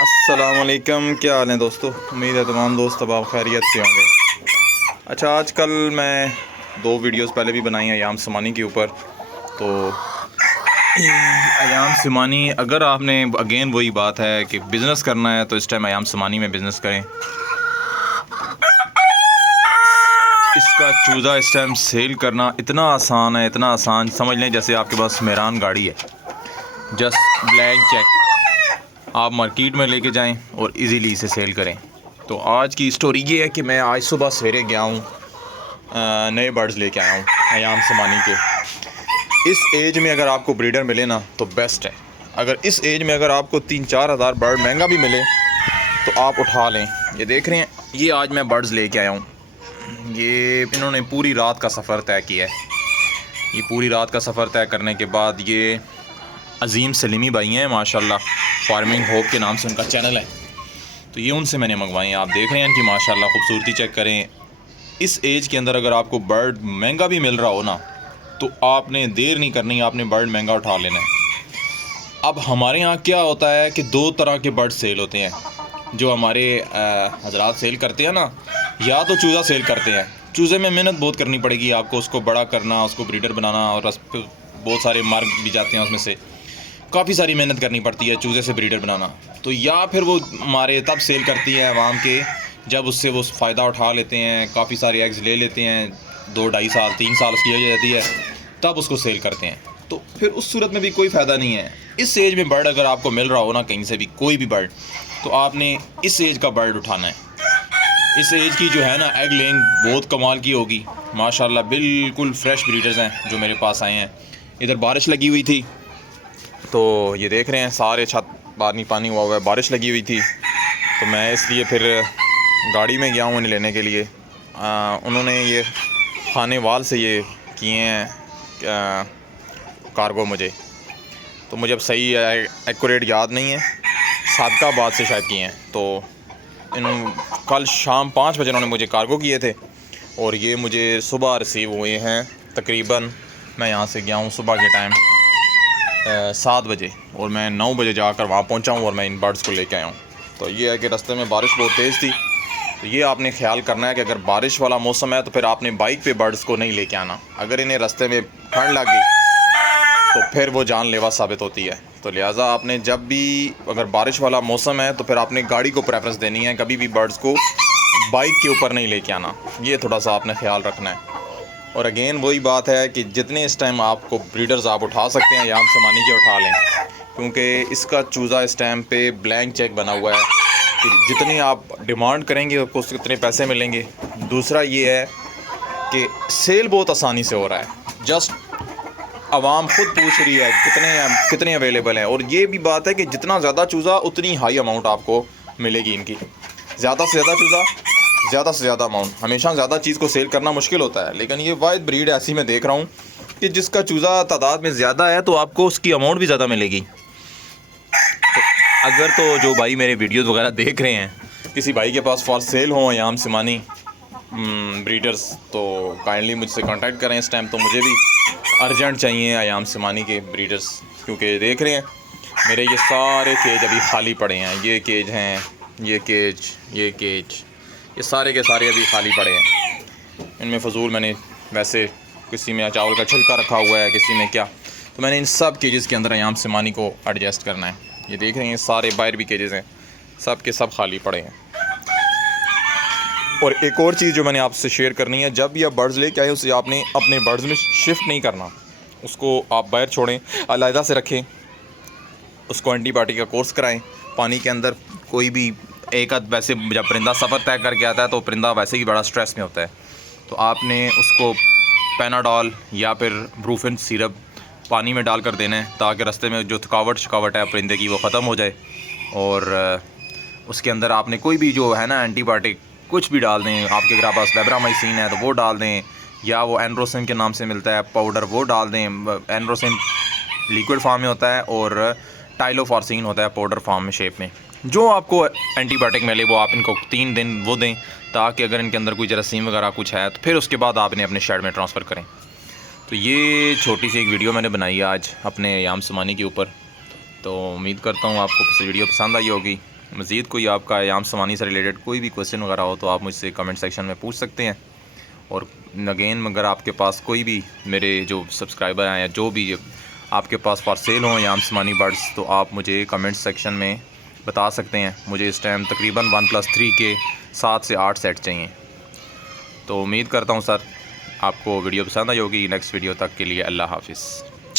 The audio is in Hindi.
अस्सलामुअलैकुम, क्या हाल है दोस्तों। उम्मीद है तमाम दोस्त अब आप खैरियत से होंगे। अच्छा, आजकल मैं 2 वीडियोस पहले भी बनाई हैं अयाम समानी के ऊपर। तो अयाम समानी, अगर आपने अगेन वही बात है कि बिज़नेस करना है तो इस टाइम अयाम समानी में बिज़नेस करें। इसका चूज़ा इस टाइम सेल करना इतना आसान है, इतना आसान समझ लें जैसे आपके पास मेरान गाड़ी है। जस्ट ब्लैंक चेक आप मार्केट में लेके जाएं और इजीली इसे सेल करें। तो आज की स्टोरी ये है कि मैं आज सुबह सवेरे गया हूँ, नए बर्ड्स लेके आया हूँ अयाम समानी के। इस एज में अगर आपको ब्रीडर मिले ना तो बेस्ट है। अगर इस एज में अगर आपको 3-4 हज़ार बर्ड महंगा भी मिले तो आप उठा लें। ये देख रहे हैं, ये आज मैं बर्ड्स लेके आया हूँ। ये इन्होंने पूरी रात का सफ़र तय किया है। ये पूरी रात का सफ़र तय करने के बाद ये अज़ीम सलीमी भाई हैं, माशाल्लाह, फार्मिंग होप के नाम से उनका चैनल है। तो ये उनसे मैंने मंगवाई हैं। आप देख रहे हैं कि माशाल्लाह खूबसूरती चेक करें। इस एज के अंदर अगर आपको बर्ड महंगा भी मिल रहा हो ना तो आपने देर नहीं करनी, आपने बर्ड महंगा उठा लेना है। अब हमारे यहाँ क्या होता है कि 2 तरह के बर्ड सेल होते हैं। जो हमारे हजरात सेल करते हैं ना, या तो चूज़ा सेल करते हैं। चूज़े में मेहनत बहुत करनी पड़ेगी आपको, उसको बड़ा करना, उसको ब्रीडर बनाना, और बहुत सारे मार्ग भी जाते हैं उसमें से, काफ़ी सारी मेहनत करनी पड़ती है चूज़े से ब्रीडर बनाना। तो या फिर वो हमारे तब सेल करती है आवाम के जब उससे वो फ़ायदा उठा लेते हैं, काफ़ी सारे एग्स ले लेते हैं, 2-2.5 साल 3 साल उसकी एज रहती है, तब उसको सेल करते हैं। तो फिर उस सूरत में भी कोई फ़ायदा नहीं है। इस एज में बर्ड अगर आपको मिल रहा हो ना कहीं से भी, कोई भी बर्ड, तो आपने इस एज का बर्ड उठाना है। इस एज की जो है ना एग लेंग बहुत कमाल की होगी माशाल्लाह। बिल्कुल फ्रेश ब्रीडर्स हैं जो मेरे पास आए हैं। इधर बारिश लगी हुई थी तो ये देख रहे हैं सारे छत पानी पानी हुआ है, बारिश लगी हुई थी। तो मैं इसलिए फिर गाड़ी में गया हूँ इन्हें लेने के लिए। उन्होंने ये खाने वाल से ये किए हैं कार्गो मुझे, तो मुझे अब सही एक्यूरेट याद नहीं है, सादकाबाद से शायद किए हैं। तो इन्होंने कल शाम 5 बजे उन्होंने मुझे कार्गो किए थे और ये मुझे सुबह रिसीव हुए हैं। तकरीबन मैं यहाँ से गया हूँ सुबह के टाइम 7 बजे और मैं 9 बजे जाकर वहाँ पहुँचा हूँ और मैं इन बर्ड्स को लेके आया हूँ। तो ये है कि रास्ते में बारिश बहुत तेज़ थी, तो ये आपने ख्याल करना है कि अगर बारिश वाला मौसम है तो फिर आपने बाइक पे बर्ड्स को नहीं लेके आना। अगर इन्हें रास्ते में ठंड लग गई तो फिर वो जानलेवा साबित होती है। तो लिहाजा आपने जब भी अगर बारिश वाला मौसम है तो फिर आपने गाड़ी को प्रेफरेंस देनी है, कभी भी बर्ड्स को बाइक के ऊपर नहीं लेके आना। ये थोड़ा सा आपने ख्याल रखना है। और अगेन वही बात है कि जितने इस टाइम आपको ब्रीडर्स आप उठा सकते हैं अयाम समानी के उठा लें, क्योंकि इसका चूज़ा इस टाइम पे ब्लैंक चेक बना हुआ है कि जितनी आप डिमांड करेंगे आपको उतने पैसे मिलेंगे। दूसरा ये है कि सेल बहुत आसानी से हो रहा है, जस्ट आवाम खुद पूछ रही है कितने अवेलेबल हैं। और ये भी बात है कि जितना ज़्यादा चूज़ा उतनी हाई अमाउंट आपको मिलेगी इनकी। ज़्यादा से ज़्यादा चूज़ा, ज़्यादा से ज़्यादा अमाउंट। हमेशा ज़्यादा चीज़ को सेल करना मुश्किल होता है, लेकिन ये वाहिद ब्रीड ऐसी मैं देख रहा हूँ कि जिसका चूज़ा तादाद में ज़्यादा है तो आपको उसकी अमाउंट भी ज़्यादा मिलेगी। तो अगर तो जो भाई मेरे वीडियोज़ वगैरह देख रहे हैं, किसी भाई के पास फॉर सेल हो अयाम समानी ब्रीडर्स, तो काइंडली मुझसे कांटेक्ट करें। इस टाइम तो मुझे भी अर्जेंट चाहिए अयाम समानी के ब्रीडर्स, क्योंकि देख रहे हैं मेरे ये सारे केज अभी खाली पड़े हैं। ये केज हैं, ये केज, ये सारे के सारे अभी खाली पड़े हैं। इनमें फ़जूल मैंने वैसे किसी में चावल का छिलका रखा हुआ है, किसी में क्या, तो मैंने इन सब केजेस के अंदर अयाम समानी को एडजस्ट करना है। ये देख रहे हैं सारे बाहर भी केजेस हैं, सब के सब खाली पड़े हैं। और एक और चीज़ जो मैंने आपसे शेयर करनी है, जब भी आप बर्ड्स लेके आए उसे आपने अपने बर्ड्स में शिफ्ट नहीं करना। उसको आप बाहर छोड़ें, अलहदा से रखें, उसको एंटीबायोटिक का कोर्स कराएं। पानी के अंदर कोई भी एक आध, वैसे जब परिंदा सफ़र तय करके आता है तो परिंदा वैसे ही बड़ा स्ट्रेस में होता है, तो आपने उसको पैनाडॉल या फिर ब्रूफिन सिरप पानी में डाल कर देना है, ताकि रास्ते में जो थकावट है परिंदे की वो ख़त्म हो जाए। और उसके अंदर आपने कोई भी जो है ना एंटीबायोटिक कुछ भी डाल दें। आपके अगर पास वेब्रामाइसिन है तो वो डाल दें, या वो एंड्रोसिन के नाम से मिलता है पाउडर, वो डाल दें। एंड्रोसिन लिक्विड फॉर्म में होता है और टाइलोफॉर्सिन होता है पाउडर फॉर्म में, शेप में। जो आपको एंटीबायोटिक मिले वो आप इनको 3 दिन वो दें, ताकि अगर इनके अंदर कोई जरासीम वगैरह कुछ है तो फिर उसके बाद आप इन्हें अपने शेड में ट्रांसफ़र करें। तो ये छोटी सी एक वीडियो मैंने बनाई है आज अपने अयाम समानी के ऊपर। तो उम्मीद करता हूँ आपको वीडियो पसंद आई होगी। मज़ीद कोई आपका आयाम समानी से रिलेटेड कोई भी क्वेश्चन वगैरह हो तो आप मुझसे कमेंट सेक्शन में पूछ सकते हैं। और अगेन अगर आपके पास कोई भी मेरे जो सब्सक्राइबर हैं या जो भी आपके पास फॉर सेल हो आयाम समानी बर्ड्स तो आप मुझे कमेंट सेक्शन में बता सकते हैं। मुझे इस टाइम तकरीबन 1+3 के 7 से 8 सेट चाहिए। तो उम्मीद करता हूँ सर आपको वीडियो पसंद आई होगी। नेक्स्ट वीडियो तक के लिए अल्लाह हाफ़िज़।